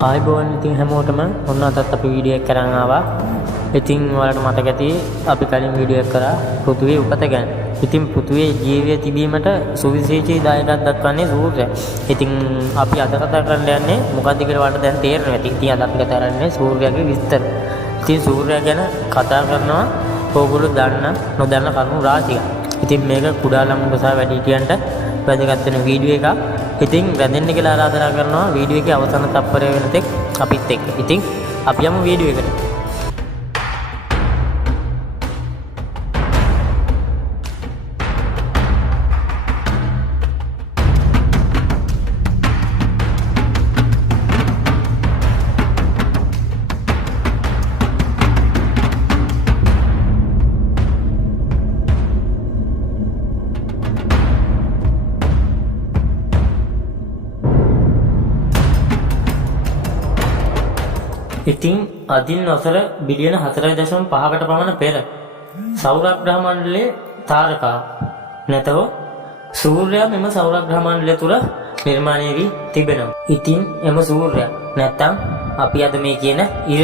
ආයිබෝන් ඉතින් හැමෝටම ඔන්න අදත් අපි වීඩියෝ එක කරන් ආවා. ඉතින් ඔයාලට මතක ඇති අපි කලින් වීඩියෝ එක කරා පෘථිවියේ උපත ගැන. ඉතින් පෘථිවියේ ජීවය තිබීමට සුවිශේෂී දායකත්වයක් දක්වන්නේ සූර්යයා. ඉතින් අපි අද කතා කරන්න යන්නේ මොකක්ද කියලා ඔයාලට දැන් තේරෙනවා ඇති. ඉතින් අද අපි කතා කරන්නේ සූර්යයාගේ විස්තර. ඉතින් සූර්යයා ගැන කතා කරනවා ඕගොල්ලෝ දන්න නොදන්න කරුණු රාශියක්. ඉතින් මේක කුඩා ළමුන්ට සහ වැඩිහිටියන්ට වැදගත් වෙන වීඩියෝ එකක්. ඉතින් වැදෙන්න කියලා ආරාධනා කරනවා වීඩියෝ එකේ අවසාන තත්පරය වෙනතෙක් අපිත් එක්ක. ඉතින් අපි යමු වීඩියෝ එකට. ඉතින් අදින් වසර බිලියන 4.5කට පමණ පෙර සෞරග්‍රහ මණ්ඩලයේ තාරකා නැතව සූර්යයා මෙම සෞරග්‍රහ මණ්ඩලය තුල නිර්මාණය වී තිබෙනවා. ඉතින් එම සූර්යයා නැත්තම් අපි අද මේ කියන ඉර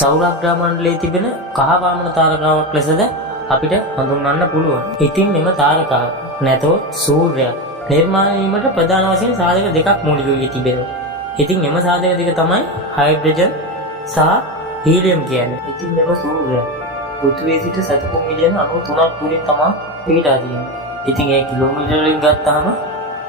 සෞරග්‍රහ මණ්ඩලයේ තිබෙන කහ වාමන තාරකාවක් ලෙසද අපිට හඳුන්වන්න පුළුවන්. ඉතින් මෙම තාරකාව නැතව සූර්යයා නිර්මාණය වීමට ප්‍රධාන වශයෙන් සාධක දෙකක් මූලික වී තිබෙනවා. ඉතින් එම සාධක දෙක තමයි හයිඩ්‍රජන් සහ හීලියම් කියන්නේ. ඉතින් මේක සූර්යයා පෘථිවියේ සිට සතපොම් මිලියන 93ක් දුරින් තමයි පිහිටා තියෙන්නේ. ඉතින් ඒ කිලෝමීටර වලින් ගත්තාම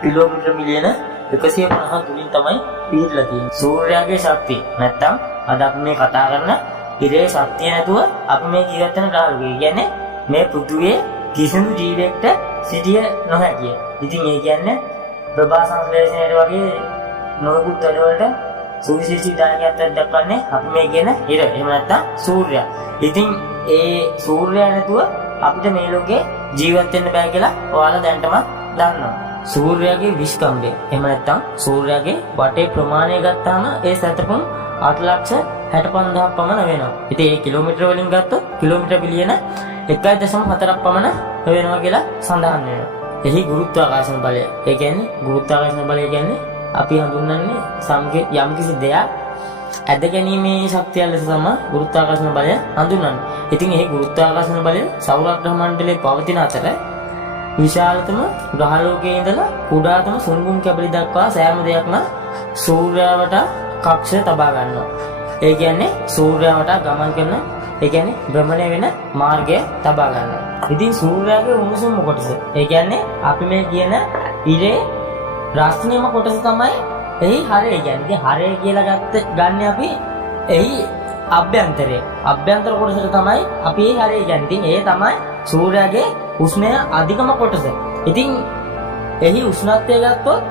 කිලෝමීටර මිලියන 150 දුරින් තමයි පිහිටලා තියෙන්නේ. සූර්යයාගේ ශක්තිය නැත්තම් අද අපි මේ කතා කරන ඉරේ ශක්තිය නැතුව අපි මේ ජීවත් වෙන කාලෙක කියන්නේ මේ පෘථිවියේ කිසිදු ජීවියෙක්ට සිටිය නොහැකිය. ඉතින් ඒ කියන්නේ ප්‍රභා සංශ්ලේෂණයට වගේ නොයෙකුත් වැඩවලට සුවිශේෂී දායකත්වයක් දක්වන්නේ අපි මේ කියන ඉර. එහෙම නැත්නම් සූර්යයා. ඉතින් ඒ සූර්යයා නැතුව අපිට මේ ලෝකේ ජීවත් වෙන්න බෑ කියලා ඔයාලා දැනටම දන්නවා. සූර්යයාගේ විස්කම්භය එහෙම නැත්නම් සූර්යයාගේ වටේ ප්‍රමාණය ගත්තාම ඒ සැතපුම් 8,65,000ක් පමණ වෙනවා. ඉතින් ඒ කිලෝමීටර වලින් ගත්තොත් කිලෝමීටර බිලියන 1.4ක් පමණ වෙනවා කියලා සඳහන් වෙනවා. එහි ගුරුත්වාකර්ෂණ බලය. ඒ කියන්නේ ගුරුත්වාකර්ෂණ බලය කියන්නේ අපි හඳුන්වන්නේ යම්කිසි දෙයක් ඇද ගැනීමේ ශක්තිය ලෙස තමයි ගුරුත්වාකර්ෂණ බලය හඳුන්වන්නේ. ඉතින් මේ ගුරුත්වාකර්ෂණ බලය සෞරග්‍රහ මණ්ඩලයේ පවතින අතර විශාලතම ග්‍රහලෝකයේ ඉඳලා කුඩාතම සුන්බුන් කැබලි දක්වා සෑම දෙයක්ම සූර්යයාට කක්ෂය තබා ගන්නවා. ඒ කියන්නේ සූර්යයාට ගමන් කරන ඒ කියන්නේ භ්‍රමණය වෙන මාර්ගය තබා ගන්නවා. ඉතින් සූර්යයාගේ උණුසුම කොටස ඒ කියන්නේ අපි මේ කියන ඉරේ රස්නියම කොටස තමයි එහි හරය කියන්නේ. ඉතින් හරය කියලා ගන්න අපි එහි අභ්‍යන්තරය. අභ්‍යන්තර කොටසට තමයි අපි එහි හරය කියන්නේ. ඉතින් ඒ තමයි සූර්යයාගේ උෂ්ණය අධිකම කොටස. ඉතින් එහි උෂ්ණත්වය ගත්තොත්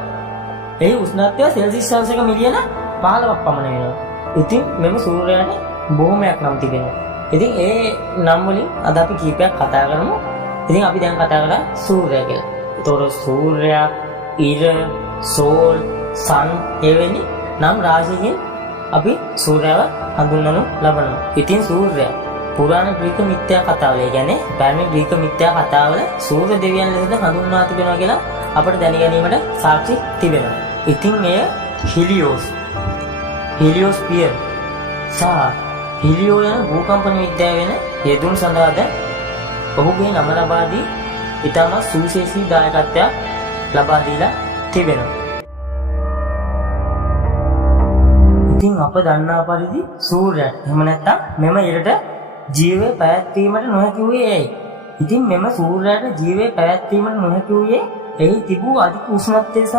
එහි උෂ්ණත්වය සෙල්සියස් අංශක මිලියන 15ක් පමණ වෙනවා. ඉතින් මෙම සූර්යයාට බොහොමයක් නම් තිබෙනවා. ඉතින් ඒ නම් වලින් අද අපි කීපයක් කතා කරමු. ඉතින් අපි දැන් කතා කරලා සූර්යයා කියලා. ඒතකොට සූර්යයා ඉර සෝල් සන් එවැනි නම් රාශියකින් අපි සූර්යව හඳුන්වනු ලබනවා. ඉතින් සූර්යයා පුරාණ ග්‍රීක මිත්‍යා කතාවල කියන්නේ පළවෙනි ග්‍රීක මිත්‍යා කතාවල සූර්ය දෙවියන් ලෙසද හඳුන්වා තිබෙනවා කියලා අපට දැනගැනීමට සාක්ෂි තිබෙනවා. ඉතින් මෙය හෙලියෝස්ෆියර් සහ හෙලියෝ යන භූකම්පන විද්‍යාව වෙන යෙදුම් සඳහාද ඔහුගේ නම ලබා දී ඉතාමත් සුවිශේෂී දායකත්වයක් ලබා දීලා තිබෙනවා. ඉතින් අප දන්නා පරිදි සූර්යයා එහෙම නැත්නම් මෙම ඉරට ජීවය පැවැත්වීමට නොහැකි වූයේ ඇයි? ඉතින් මෙම සූර්යයාට ජීවය පැවැත්වීමට නොහැකි වූයේ එහි තිබූ අධික උෂ්ණත්වය සහ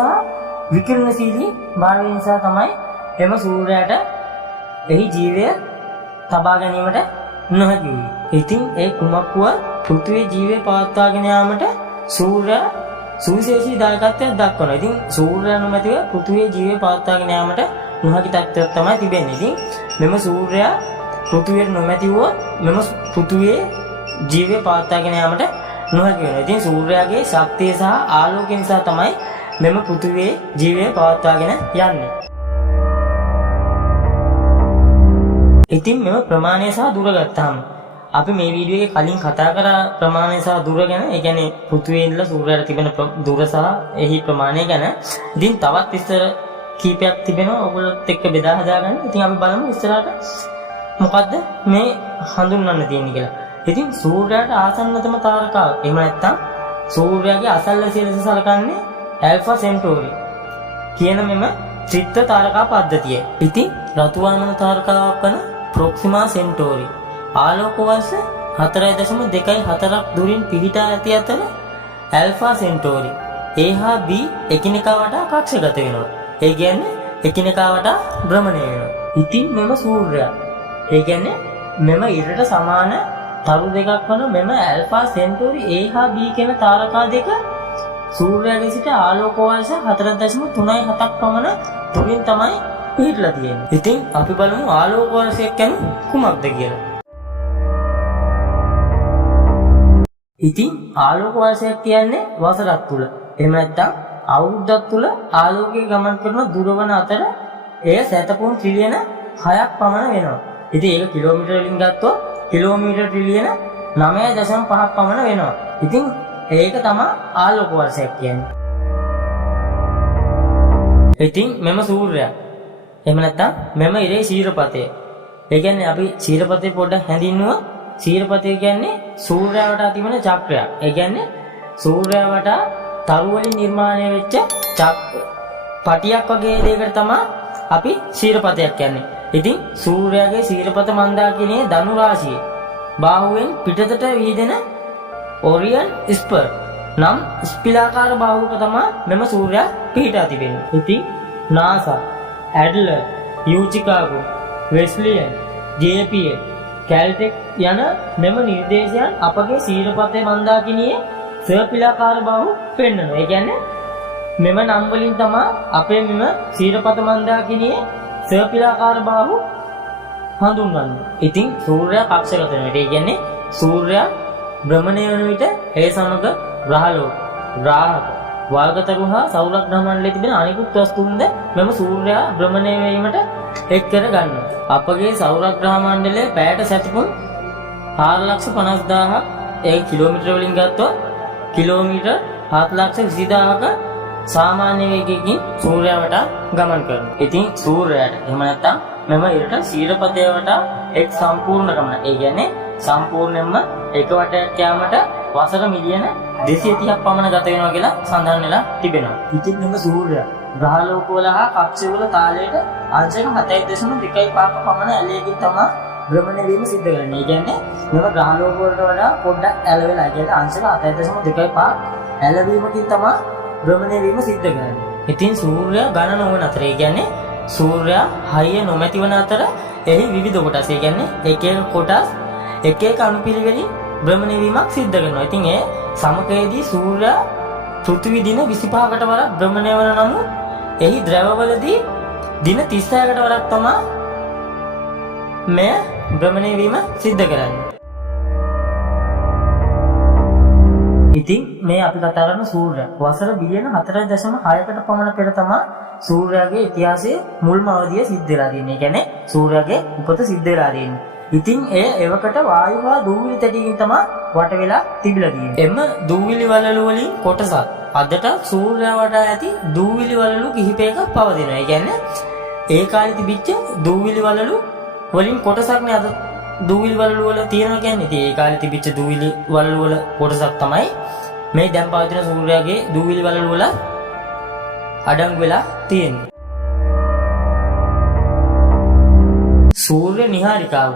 විකිරණශීලී භාවය නිසා තමයි එම සූර්යයාට එහි ජීවය තබා ගැනීමට නොහැකි වූයේ. ඉතින් ඒ කුමක් වුවත් පෘථිවියේ ජීවය පවත්වාගෙන යාමට සූර්යයා සුවිශේෂී දායකත්වයක් දක්වනවා. ඉතින් සූර්යයා නොමැතිව පෘථිවියේ ජීවය පවත්වාගෙන යාමට නොහැකි තත්ත්වයක් තමයි තිබෙන්නේ. ඉතින් මෙම සූර්යයා පෘථිවියට නොමැති වුවොත් මෙම පෘථිවියේ ජීවය පවත්වාගෙන යාමට නොහැකි වෙනවා. ඉතින් සූර්යයාගේ ශක්තිය සහ ආලෝකය නිසා තමයි මෙම පෘථිවියේ ජීවය පවත්වාගෙන යන්නේ. ඉතින් මෙම ප්‍රමාණය සහ දුර ගත්තාම අපි මේ වීඩියෝ එකේ කලින් කතා කරා ප්‍රමාණය සහ දුර ගැන. ඒ කියන්නේ පෘථිවියේ ඉඳලා සූර්යයාට තිබෙන දුර සහ එහි ප්‍රමාණය ගැන. ඉතින් තවත් විස්තර කීපයක් තිබෙනවා. ඔයගොල්ලොත් එක්ක බෙදා හදාගන්න. ඉතින් අපි බලමු ඉස්සරහට මොකද්ද මේ හඳුන්වන්න තියෙන්නේ කියලා. ඉතින් සූර්යයාට ආසන්නතම තාරකාව එහෙම නැත්නම් සූර්යයාගේ අසල්වැසිය ලෙස සලකන්නේ ඇල්ෆා සෙන්ටෝරි කියන මෙම ත්‍රිත්ව තාරකා පද්ධතිය. ඉතින් රතුවාමන තාරකාවක් වන ප්‍රොක්සිමා සෙන්ටෝරි ආලෝක වර්ෂ 4.24ක් දුරින් පිහිටා ඇති අතර ඇල්ෆා සෙන්ටෝරි A හා B එකිනෙකා වටා කක්ෂගත වෙනවා. ඒ කියන්නේ එකිනෙකා වටා භ්‍රමණය වෙනවා. ඉතින් මෙම සූර්යයා ඒ කියන්නේ මෙම ඉරට සමාන තරු දෙකක් වන මෙම ඇල්ෆා සෙන්ටෝරි A හා B කියන තාරකා දෙක සූර්යයාගේ සිට ආලෝක වර්ෂ 4.37ක් පමණ දුරින් තමයි පිහිටලා තියෙන්නේ. ඉතින් අපි බලමු ආලෝක වර්ෂයක් කියන්නේ කුමක්ද කියලා. ඉතින් ආලෝක වර්ෂයක් කියන්නේ වසරක් තුල එහෙම නැත්නම් අවුරුද්දක් තුල ආලෝකයේ ගමන් කරන දුරවන අතර එය සැතපුම් ට්‍රිලියන 6ක් පමණ වෙනවා. ඉතින් ඒක කිලෝමීටර වලින් ගත්තොත් කිලෝමීටර ට්‍රිලියන 9.5ක් පමණ වෙනවා. ඉතින් ඒක තමයි ආලෝක වර්ෂයක් කියන්නේ. ඉතින් මෙම සූර්යයා එහෙම නැත්නම් මෙම ඉරේ ශීරපතය. ඒ කියන්නේ අපි ශීරපතේ පොඩ්ඩක් හැඳින්නුවා. ශීරපතය කියන්නේ සූර්යයා වටා තිබෙන චක්‍රයක්. ඒ කියන්නේ සූර්යයා වටා තරු වලින් නිර්මාණය වෙච්ච පටියක් වගේ දෙයකට තමයි අපි ශීරපතයක් කියන්නේ. ඉතින් සූර්යයාගේ ශීරපත මන්දාකිනියේ ධනු රාශියේ බාහුවෙන් පිටතට වීදෙන ඔරියන් ස්පර් නම් ස්පිලාකාර බාහුවක තමයි මෙම සූර්යයා පිහිටා තිබෙන්නේ. ඉතින් NASA, ඇඩ්ලර්, යූචිකාගෝ, වෙස්ලියන්, JPL, කැල්ටෙක් යන මෙම නිර්දේශයන් අපගේ ශීරපතේ මන්දාකිනියේ සර්පිලාකාර බාහුව පෙන්වනවා. ඒ කියන්නේ මෙම නම් වලින් තමයි අපේ මෙම ශීරපත මන්දාකිනියේ සර්පිලාකාර බාහුව හඳුන්වන්නේ. ඉතින් සූර්යයා කක්ෂගත වෙනවා. ඒ කියන්නේ සූර්යයා භ්‍රමණය වන විට ඒ සමග ග්‍රහලෝක, ග්‍රාහක, වාල්ගතරු හා සෞරග්‍රහ මණ්ඩලයේ තිබෙන අනිකුත් වස්තුන්ද මෙම සූර්යයා භ්‍රමණය වීමට එක් කර ගන්නවා. අපගේ සෞරග්‍රහ මණ්ඩලයේ පැයට සැතපුම් 4,50,000ක් ඒ කිලෝමීටර වලින් ගත්තොත් කිලෝමීටර් 7,20,000ක සාමාන්‍ය වේගයකින් සූර්යයා වටා ගමන් කරනවා. ඉතින් සූර්යයාට එහෙම නැත්නම් මෙම ඉරට ශීරපතය වටා එක් සම්පූර්ණ ගමන. ඒ කියන්නේ සම්පූර්ණයෙන්ම එක වටයක් යාමට වසර මිලියන 230ක් පමණ ගත වෙනවා කියලා සඳහන් වෙලා තිබෙනවා. ඉතින් මෙම සූර්යයා ග්‍රහලෝකවල හා කක්ෂවල තාලයට අංශක 7.25ක පමණ ඇලයකින් තමයි භ්‍රමණය වීම සිද්ධ කරන්නේ. ඒ කියන්නේ මෙම ග්‍රහලෝක වලට වඩා පොඩ්ඩක් ඇල වෙලා. ඒ කියන්නේ අංශක 7.25 ඇලවීමකින් තමයි භ්‍රමණය වීම සිද්ධ කරන්නේ. ඉතින් සූර්යයා ඝන නොවන අතර ඒ කියන්නේ සූර්යයා හයිය නොමැති වන අතර එහි විවිධ කොටස්. ඒ කියන්නේ එක එක කොටස් එක එක අනුපිළිවෙලින් භ්‍රමණය වීමක් සිද්ධ කරනවා. ඉතින් ඒ සමකයේදී සූර්යයා පෘථිවි දින 25කට වරක් භ්‍රමණය වන නමුත් එහි ද්‍රවවලදී දින 36කට වරක් තමයි මෙය භ්‍රමණය වීම සිද්ධ කරන්නේ. ඉතින් මේ අපි කතා කරන සූර්යයා වසර බිලියන 4.6කට පමණ පෙර තමයි සූර්යාගේ ඉතිහාසයේ මුල්ම අවධිය සිද්ධ වෙලා තියෙන්නේ. ඒ කියන්නේ සූර්යාගේ උපත සිද්ධ වෙලා තියෙන්නේ. ඉතින් එය එවකට වායු හා දූවිලි තැටිකින් තමයි වට වෙලා තිබිලා තියෙන්නේ. එම දූවිලි වලලු වලින් කොටසක් අදට සූර්යයා වටා ඇති දූවිලි වලලු කිහිපයක පවතිනවා. ඒ කියන්නේ ඒ කාලේ තිබිච්ච දූවිලි වලලු වලින් කොටසක් නේ අද දූවිලි වලලු වල තියෙනවා කියන්නේ. ඉතින් ඒ කාලේ තිබිච්ච දූවිලි වලලු වල කොටසක් තමයි මේ දැන් පවතින සූර්යාගේ දූවිලි වලලු වල අඩංගු වෙලා තියෙන්නේ. සූර්ය නිහාරිකාව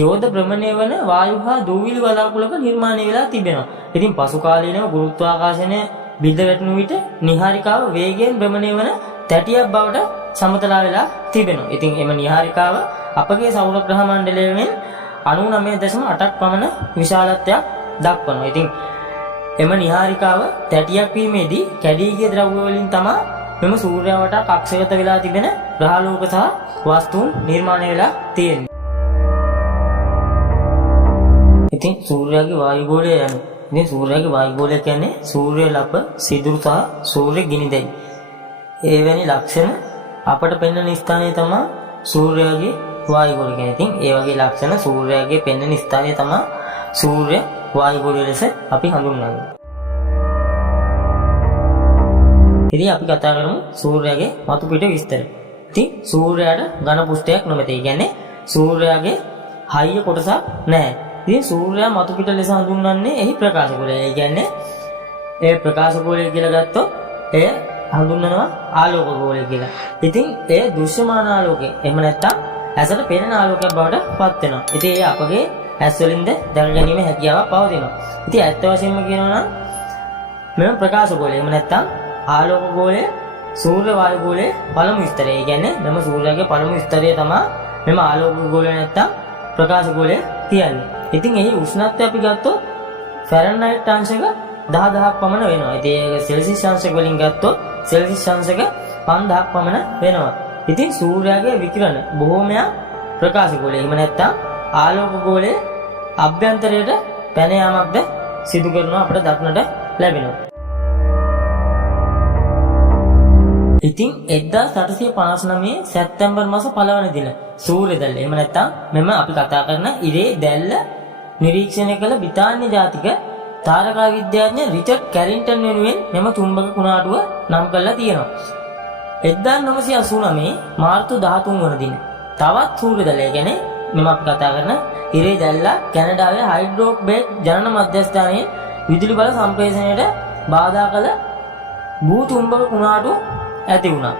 යෝධ භ්‍රමණය වන වායු හා දූවිලි වලාකුළක නිර්මාණය වෙලා තිබෙනවා. ඉතින් පසු කාලීනව ගුරුත්වාකර්ෂණය බිඳ වැටුණු විට නිහාරිකාව වේගයෙන් භ්‍රමණය වන තැටියක් බවට සමතලා වෙලා තිබෙනවා. ඉතින් එම නිහාරිකාව අපගේ සෞර ග්‍රහ මණ්ඩලයෙන් 99.8ක් පමණ විශාලත්වයක් දක්වනවා. ඉතින් එම නිහාරිකාව තැටියක් වීමේදී කැඩී ගිය ද්‍රව්‍ය වලින් තමයි මෙම සූර්යයා වටා කක්ෂගත වෙලා තිබෙන ග්‍රහලෝක සහ වස්තුන් නිර්මාණය වෙලා තියෙන්නේ. ඉතින් සූර්යාගේ වායුගෝලය යන. ඉතින් සූර්යාගේ වායුගෝලය කියන්නේ සූර්ය ලප, සිදුරු සහ සූර්ය ගිනිදැයි. එවැනි ලක්ෂණ අපට පෙන්වන ස්ථානය තමයි සූර්යාගේ වායුගෝලය කියන්නේ. ඉතින් ඒ වගේ ලක්ෂණ සූර්යාගේ පෙන්වන ස්ථානය තමයි සූර්ය වායුගෝලය ලෙස අපි හඳුන්වන්නේ. ඉතින් අපි කතා කරමු සූර්යයාගේ මතු පිට විස්තර. ඉතින් සූර්යයාට ඝන පුෂ්ඨයක් නොමැත. ඒ කියන්නේ සූර්යයාගේ හයිය කොටසක් නැහැ. ඉතින් සූර්යයා මතු පිට ලෙස හඳුන්වන්නේ එහි ප්‍රකාශ ගෝලය. ඒ කියන්නේ ඒ ප්‍රකාශ ගෝලය කියලා ගත්තොත් එය හඳුන්වනවා ආලෝක ගෝලය කියලා. ඉතින් ඒ දෘශ්‍යමාන ආලෝකය එහෙම නැත්නම් ඇසට පෙනෙන ආලෝකයක් බවට පත් වෙනවා. ඉතින් ඒ අපගේ ඇස් වලින්ද දැක ගැනීම හැකියාවක් පවතිනවා. ඉතින් ඇත්ත වශයෙන්ම කියනවා නම් මෙම ප්‍රකාශ ගෝලය එහෙම නැත්නම් ආලෝක ගෝලය සූර්ය වායු ගෝලයේ පළමු ස්තරය. ඒ කියන්නේ මෙම සූර්යයාගේ පළමු ස්තරය තමයි මෙම ආලෝක ගෝලය නැත්නම් ප්‍රකාශ ගෝලය කියන්නේ. ඉතින් එහි උෂ්ණත්වය අපි ගත්තොත් ෆැරන්හයිට් අංශක 10000ක් පමණ වෙනවා. ඉතින් ඒක සෙල්සියස් අංශක වලින් ගත්තොත් සෙල්සියස් අංශක 5000ක් පමණ වෙනවා. ඉතින් සූර්යයාගේ විකිරණ බොහෝමයක් ප්‍රකාශ ගෝලය එහෙම නැත්නම් ආලෝක ගෝලයේ අභ්‍යන්තරයට පැන යාමක්ද සිදු කරනවා අපිට දක්නට ලැබෙනවා. ඉතින් 1859 සැප්තැම්බර් මාස 1 වෙනි දින සූර්ය දැල්ල එහෙම නැත්නම් මෙම අපි කතා කරන ඉරේ දැල්ල නිරීක්ෂණය කළ බ්‍රිතාන්‍ය ජාතික තාරකා විද්‍යාඥ රිචඩ් කැරින්ටන් වෙනුවෙන් මෙම තුම්බක කුණාටුව නම් කරලා තියෙනවා. 1989 මාර්තු 13 වන දින තවත් සූර්ය දැල්ල කියන්නේ මෙම අපි කතා කරන ඉරේ දැල්ල කැනඩාවේ හයිඩ්‍රෝ බේට් ජනන මධ්‍යස්ථානයේ විදුලි බල සම්ප්‍රේෂණයට බාධා කළ භූ තුම්බක කුණාටුව ඇති වුණා.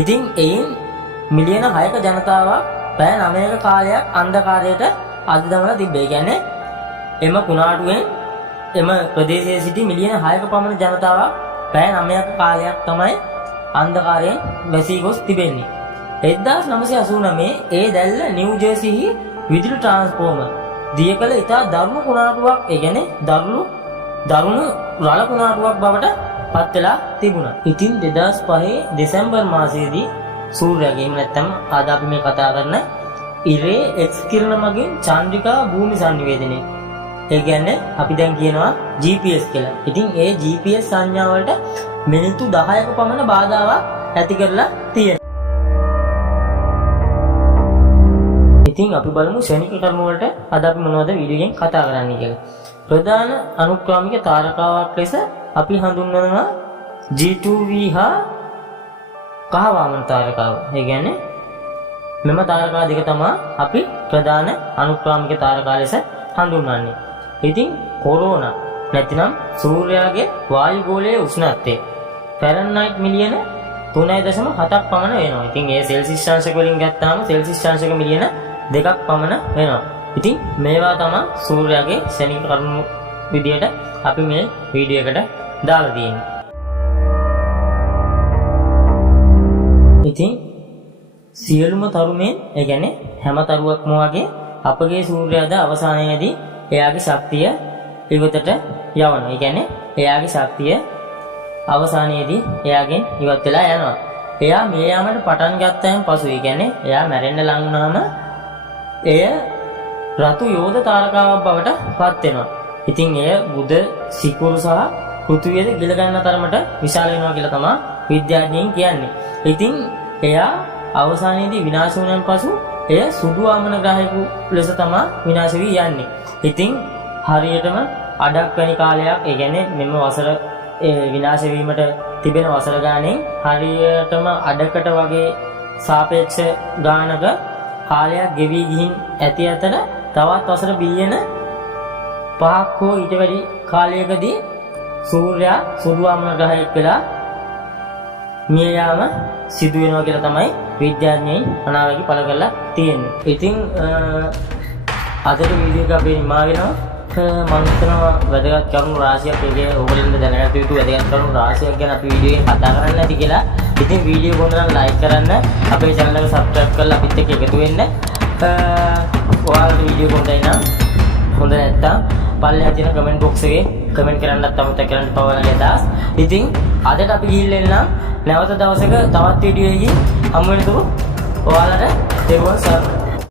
ඉතින් එයින් මිලියන 6ක ජනතාවක් පැය 9ක කාලයක් අන්ධකාරයට අද්දමලා තිබ්බේ. ඒ කියන්නේ එම කුණාටුවෙන් එම ප්‍රදේශයේ සිටි මිලියන 6ක පමණ ජනතාවක් පැය 9ක කාලයක් තමයි අන්ධකාරයෙන් වැසී ගොස් තිබෙන්නේ. 1989 ඒ දැල්ල නිව් ජර්සිහි විදුලි ට්‍රාන්ස්ෆෝමර් දිය කළ ඉතා දරුණු කුණාටුවක්, ඒ කියන්නේ දරුණු රළ කුණාටුවක් බවට පත් වෙලා තිබුණා. ඉතින් 2005 දෙසැම්බර් මාසයේදී සූර්යයාගේ එහෙම නැත්නම් අද අපි මේ කතා කරන ඉරේ එක්ස් කිරණ මගින් චන්ද්‍රිකා භූමි සංනිවේදනය, ඒ කියන්නේ අපි දැන් කියනවා GPS කියලා. ඉතින් ඒ GPS සංඥා වලට මිනිත්තු 10ක පමණ බාධාවක් ඇති කරලා තියෙනවා. ඉතින් අපි බලමු ශනික කර්ම වලට අද අපි මොනවද වීඩියෝෙන් කතා කරන්නේ කියලා. ප්‍රධාන අනුක්‍රමික තාරකාවක් ලෙස අපි හඳුන්වනවා G2V හා කහ වාමන තාරකාව. ඒ කියන්නේ මෙම තාරකා දෙක තමයි අපි ප්‍රධාන අනුක්‍රමික තාරකා ලෙස හඳුන්වන්නේ. ඉතින් කොරෝනා නැතිනම් සූර්යයාගේ වායු ගෝලයේ උෂ්ණත්වය ෆැරන්හයිට් මිලියන 3.7ක් පමණ වෙනවා. ඉතින් ඒ සෙල්සියස් අංශක වලින් ගත්තාම සෙල්සියස් අංශක මිලියන 2ක් පමණ වෙනවා. ඉතින් මේවා තමයි සූර්යයාගේ ශනික කර්ම විදියට අපි මේ වීඩියෝ එකට දාලා තියෙන්නේ. ඉතින් සියලුම තරුමෙන්, ඒ කියන්නේ හැම තරුවක්ම වගේ අපගේ සූර්යයාද අවසානයේදී එයාගේ ශක්තිය ඉවතට යවනවා. ඒ කියන්නේ එයාගේ ශක්තිය අවසානයේදී එයාගෙන් ඉවත් වෙලා යනවා. එයා මේ යාමට පටන් ගත්තයින් පසු, ඒ කියන්නේ එයා මැරෙන්න ලං වුණාම එය රතු යෝධ තාරකාවක් බවට පත් වෙනවා. ඉතින් එය බුද සිකුරු සහ පෘථිවියද ගිල ගන්න තරමට විශාල වෙනවා කියලා තමයි විද්‍යාඥයින් කියන්නේ. ඉතින් එයා අවසානයේදී විනාශ වුණාන් පසු එය සුදු වාමන ග්‍රහයෙකු ලෙස තමයි විනාශ වී යන්නේ. ඉතින් හරියටම අඩක් වැනි කාලයක්, ඒ කියන්නේ මෙම වසර විනාශ වීමට තිබෙන වසර ගානේ හරියටම අඩකට වගේ සාපේක්ෂ ගානක කාලයක් ගෙවි ගිහින් ඇති අතර තවත් වසර බිලියන 5ක් හෝ ඊට වැඩි කාලයකදී සූර්යයා සුදු වාමන ග්‍රහයෙක් වෙලා මිය යාම සිදු වෙනවා කියලා තමයි විද්‍යාඥයන් අනාවැකි පළ කරලා තියෙන්නේ. ඉතින් අදට වීඩියෝ එක අපේ නිමා වෙනවා. මම හිතනවා වැදගත් කරුණු රාශියක් ඒකේ ඕගොල්ලන්ට දැනගත යුතු වැදගත් කරුණු රාශියක් ගැන අපි වීඩියෝ එකෙන් කතා කරන්න ඇති කියලා. ඉතින් වීඩියෝ එක හොඳනම් ලයික් කරන්න, අපේ channel එක subscribe කරලා අපිත් එක්ක එකතු වෙන්න. ඔයාලට වීඩියෝ හොඳයි නම්, හොඳ නැත්නම් පල්ලෙහා තියෙන කමෙන්ට් බොක්ස් එකේ කමෙන්ට් කරන්නත් අමතක කරන්න පවවලගේ අදහස්. ඉතින් අදට අපි ගිහිල්ලා එන්නම්. නැවත දවසක තවත් වීඩියෝ එකකින් හමු වෙනතුරු ඔයාලට තෙරුවන් සරණයි.